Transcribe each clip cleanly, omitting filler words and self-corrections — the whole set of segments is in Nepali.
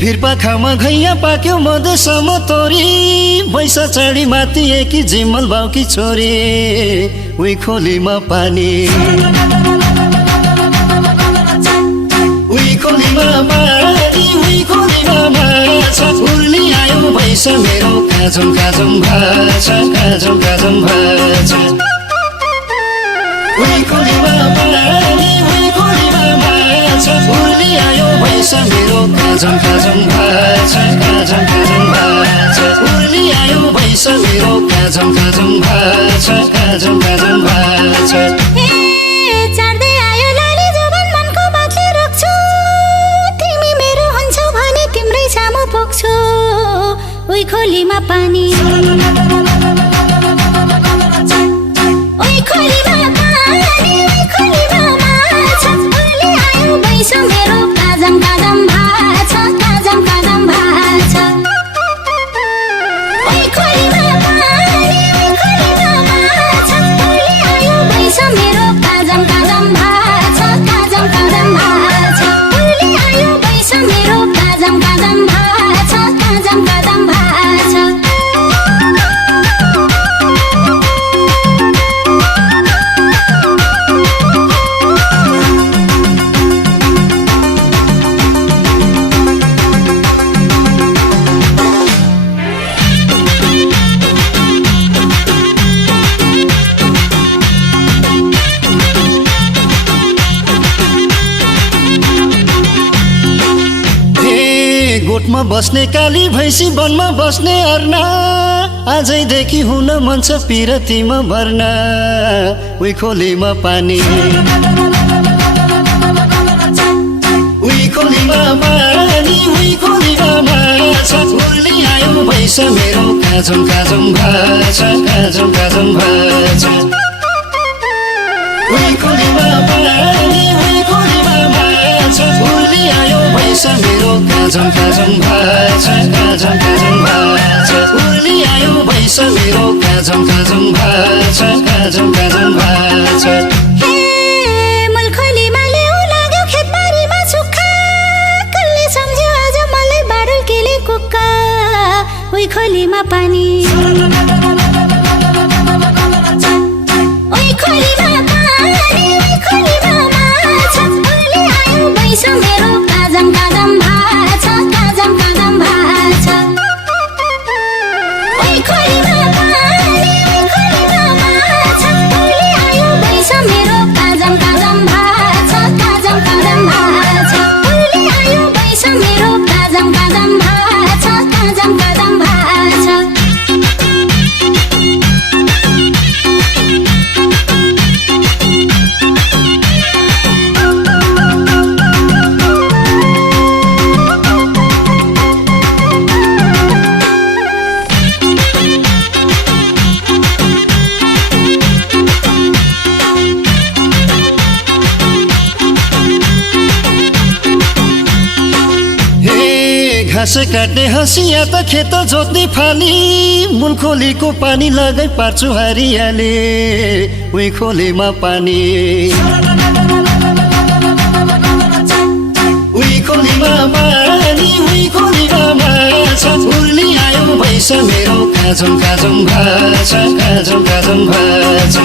भिरपाखामा घैया पाक्यो मधेसम्म तोरी भैँसा चाडी मातिए कि जिमल बाउकी छोरी उही खोलीमा पानी उही खोलीमा पानी उही खोलीमा माछा उर्ली आयो भैँसा मेरो काजम काजम भाछा काजम काजम भाछा उही खोलीमा पानी उही खोलीमा माछा उर्ली आयो भैँसा मेरो काजम काजम भाछा काजम काजम भाछा उर्ली आयो भैँसा मेरो काजम काजम भाछा काजम काजम भाछा चाड्दै आयो लाली जवान मनको बातले रोक्छु तिमी मेरो हुन्छौ भने तिम्रै सामु पुग्छु उही खोलीमा पानी उही खोलीमा पानी उही खोलीमा माछा उर्ली आयो भैँसा मेरो काजम काजम भाछा काजम काजम भाछा उही खोलीमा पानी उही खोलीमा माछा उर्ली आयो भैँसा मेरो काजम काजम भाछा काजम काजम भाछा उर्ली आयो भैँसा मेरो काजम काजम भाछा काजम काजम भाछा गोठमा बस्ने काली भैँसी वनमा बस्ने अर्ना आजैदेखि हुन मन छ पिरतीमा भर्ना उही खोलीमा पानी उही खोलीमा पानी उही खोलीमा माछा उर्ली आयो भैँसा मेरो काजम काजम भाछा काजम काजम भाछा उही खोलीमा पानी उही खोलीमा माछा उर्ली आयो भैँसा मेरो काजम काजम भाछा काजम काजम भाछा उर्ली आयो भैँसा मेरो काजम काजम भाछा काजम काजम भाछा मलखोलीमा ल्याउ लाग्यो खेतबारीमा सुक्खा कसले सम्झ्यो आज मलाई बाडल केले कुक्का उही खोलीमा पानी उही खोलीमा पानी उही खोलीमा माछा उर्ली आयो भैँसा मेरो काजम काजम भाछा काजम काजम भाछा उही खोलीमा पानी उही खोलीमा माछा उर्ली आयो भैँसा मेरो काजम काजम भाछा काजम काजम भाछा उर्ली आयो भैँसा मेरो काजम काजम भाछा काजम काजम भाछा घाँस काट्ने हँसिया त खेत जोत्ने फाली मूल खोलीको पानी लगाई पार्छु हरियाली उही खोलीमा पानी उही खोलीमा पानी उही खोलीमा माछा उर्ली आयो भैँसा मेरो काजम काजम भाछा काजम काजम भाछा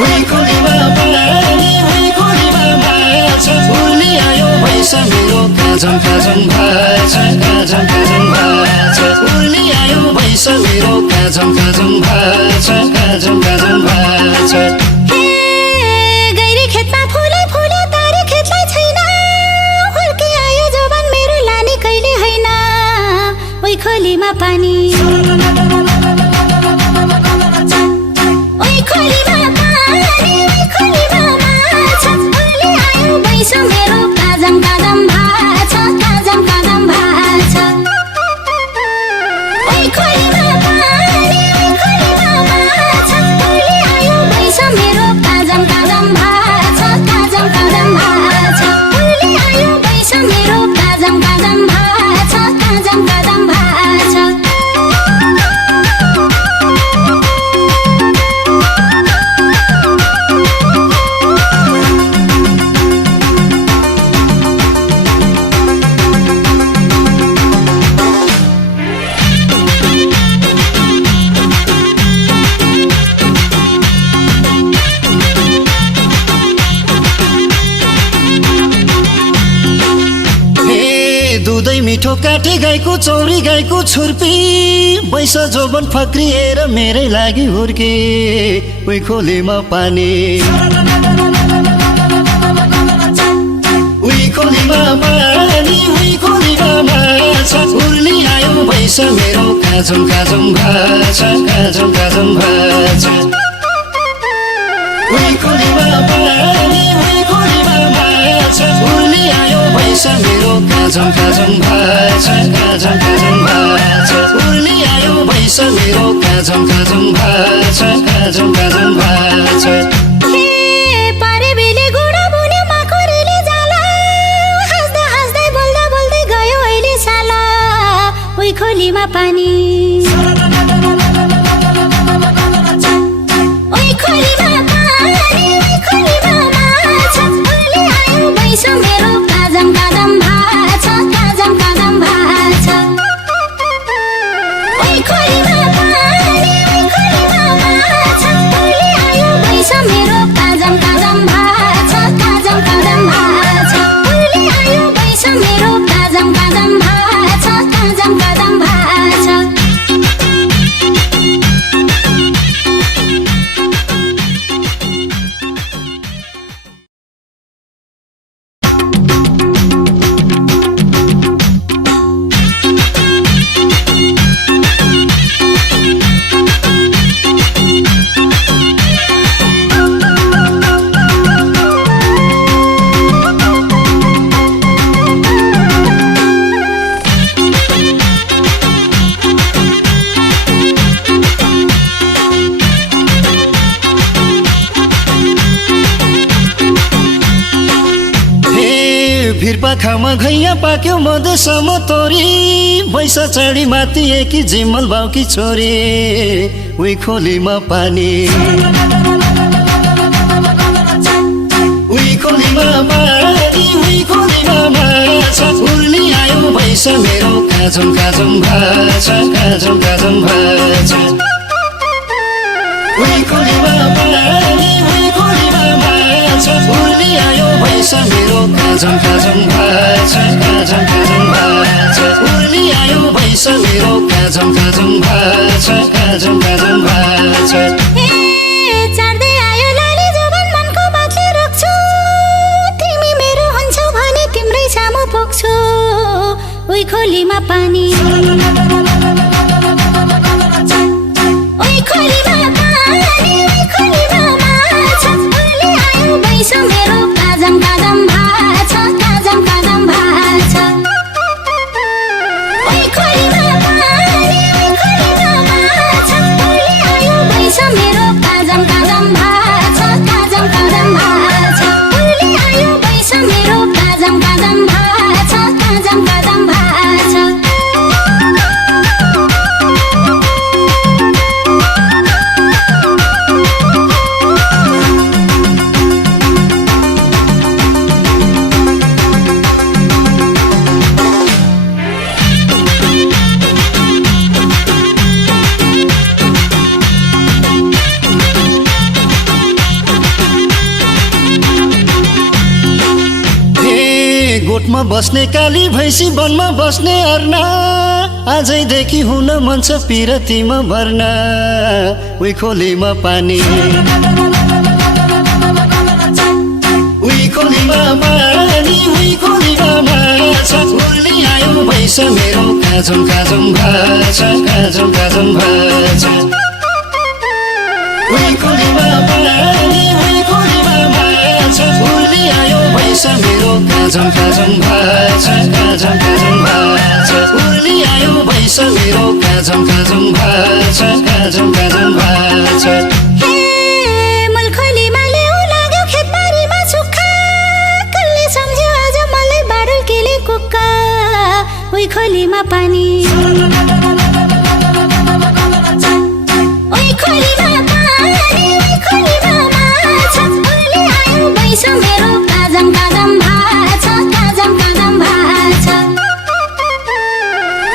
उही खोलीमा पानी उही खोलीमा माछा उर्ली आयो भैँसा मेरो काजम काजम भाछा काजम काजम भाछा उर्ली आयो भैँसा मेरो काजम काजम भाछा काजम काजम भाछा गैरी खेतमा फुले फुले तारे खेतलाई छैन हुर्के आयो जवान मेरो लाने कहिले होइन उही खोलीमा पानी उही खोलीमा पानी उही खोलीमा माछा उर्ली आयो भैँसा मेरो काजम काजम भाछा काजम काजम भाछा उही खोलीमा पानी उही खोलीमा माछा उर्ली आयो भैँसा मेरो काजम काजम भाछा काजम काजम भाछा उर्ली आयो भैँसा मेरो काजम काजम भाछा काजम काजम भाछा दुधै मिठो काटे गाईको चौरी गाईको छुर्पी बैस जोबन फक्रिएर मेरै लागि हुर्के उही खोलीमा पानी उही खोलीमा पानी उही खोलीमा माछा उर्ली आयो भैस मेरो काजम काजम भाछा काजम काजम भाछा उही खोलीमा पानी उही खोलीमा माछा उर्ली आयो भैस मेरो काजम काजम भाछा काजम काजम भाछा उर्ली आयो भैस मेरो काजम काजम भाछा काजम काजम भाछा खोलीमा पानी ओइ खोलीमा पानी ओइ खोलीमा माछा उर्ली आयो भैस मेरो काजम काजम भाछा काजम काजम भाछा ओइ खोलीमा पानी ओइ खोलीमा माछा उर्ली आयो भैस मेरो काजम काजम भाछा काजम काजम भाछा उर्ली आयो भैस मेरो काजम काजम भाछा काजम काजम भाछा भिरपाखामा घैया पाक्यो मधेसम्म तोरी भैस चाँडी माथि एकी जिम्मल बाउकी छोरी उही खोलीमा पानी उही खोलीमा पानी उही खोलीमा माछा उर्ली आयो भैस मेरो काजम काजम भाछा काजम काजम भाछा उही खोलीमा पानी उही खोलीमा माछा उर्ली आयो भैस मेरो काजम काजम भाछा काजम काजम भाछा उर्ली आयो भैस मेरो काजम काजम भाछा काजम काजम भाछा चढ्दै आयो लाली जोबन मनको बातले रोक्छु तिमी मेरो हुन्छौ भने तिम्रै सामु पुग्छु उही खोलीमा पानी उही खोलीमा पानी उही खोलीमा माछा उर्ली आयो भैस मेरो काजम काजम भाछा काजम काजम भाछा उही खोलीमा पानी उही खोलीमा माछा उर्ली आयो भैस मेरो काजम काजम भाछा काजम काजम भाछा उर्ली आयो भैस मेरो काजम काजम भाछा काजम काजम भाछा गोठमा बस्ने काली भैँसी वनमा बस्ने अर्ना आजैदेखि हुन मन छ पिरतीमा भर्ना उही खोलीमा पानी उही खोलीमा पानी उही खोलीमा माछा उर्ली आयो भैस मेरो काजम काजम भाछा काजम काजम भाछा उही खोलीमा पानी उही खोलीमा माछा उर्ली आयो भैस मेरो काजम काजम भाछा काजम काजम भाछा उर्ली आयो भैस मेरो काजम काजम भाछा काजम काजम भाछा मलखोलीमा ल्याउ लाग्यो खेतबारीमा सुक्खा कसले सम्झ्यो आज मलाई बाडल केले कुक्का उही खोलीमा पानी उही खोलीमा पानी उही खोलीमा माछा उर्ली आयो भैस मेरो काजम काजम भाछा काजम काजम भाछा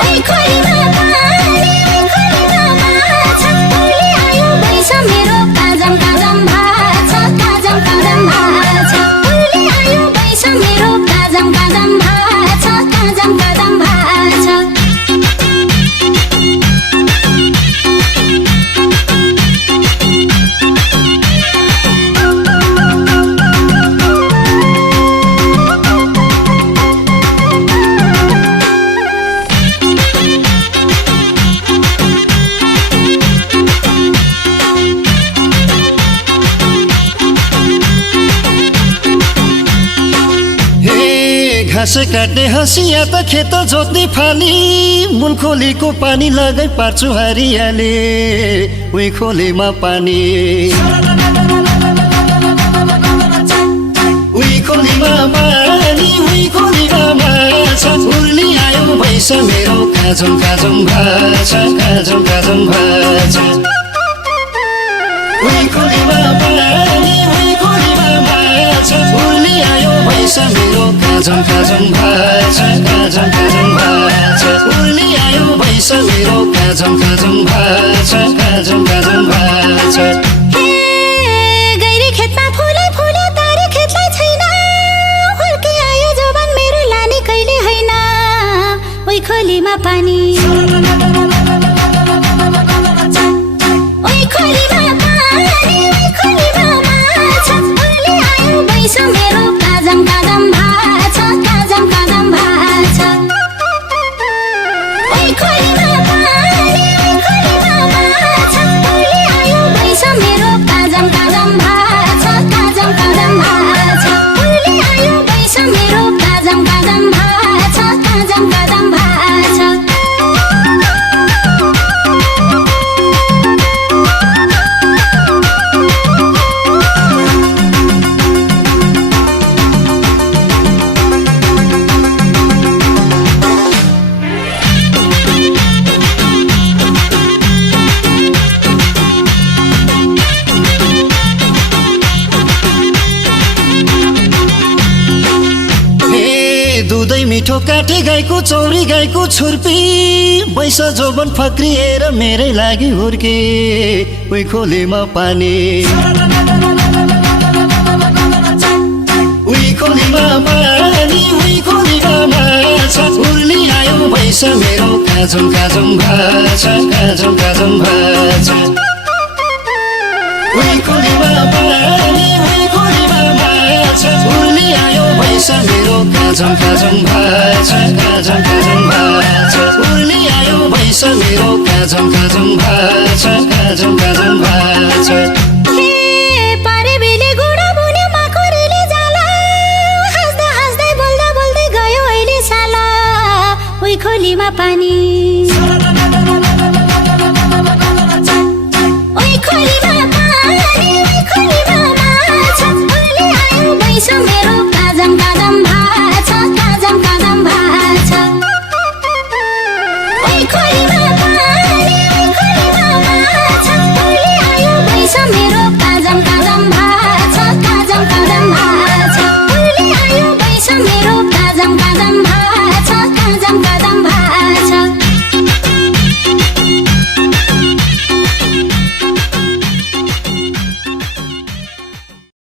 उही खोलीमा पानी उही खोलीमा माछा उर्ली आयो भैस मेरो काजम काजम भाछा काजम काजम भाछा उर्ली आयो भैस मेरो काजम काजम भाछा काजम काजम घाँस काट्ने हँसिया त खेत जोत्ने फाली मूल खोलीको पानी लगाई पार्छु हरियाले उही खोलीमा पानी उही खोलीमा पानी उही खोलीमा माछा उर्ली आयो भैँस मेरो काजम काजम भाछा काजम काजम भाछा उही खोलीमा पानी उही खोलीमा माछा उर्ली आयो भैँस मेरो काजम काजम भाछा काजम काजम भाछा उर्ली आयो भैँस मेरो काजम काजम भाछा काजम काजम भाछा हे गैरी खेतमा फुले फुले तारे खेतलाई छैन हुर्की आयो जवान मेरो लाने कहिले हैन ओइ खोलीमा पानी ओइ खोलीमा पानी ओइ खोलीमा माछा उर्ली आयो भैँस मेरो काजम काजम भाछा काजम काजम भाछा ओइ खोलीमा पानी ओइ खोलीमा माछा उर्ली आयो भैँस मेरो काजम काजम भाछा काजम काजम भाछा उर्ली आयो भैँस मेरो काजम काजम भाछा काजम काजम भाछा दुधै मिठो काटे गाईको चौरी गाईको छुर्पी भैँस जोबन फक्रिएर मेरै लागि हुर्के उही खोलीमा पानी उही खोलीमा पानी उही खोलीमा माछा उर्ली आयो भैँस मेरो काजम काजम भाछा काजम काजम भाछा उही खोलीमा पानी उही खोलीमा माछा उर्ली आयो भैँस मेरो काजम काजम भाछा काजम काजम भाछा उर्ली आयो भैँस मेरो काजम काजम भाछा काजम काजम भाछा हे पारे बेले गुडा बुन्यो माखुरीले जाला हाँस्दा हाँस्दै बोल्दा बोल्दै गयो अहिले साला उही खोलीमा पानी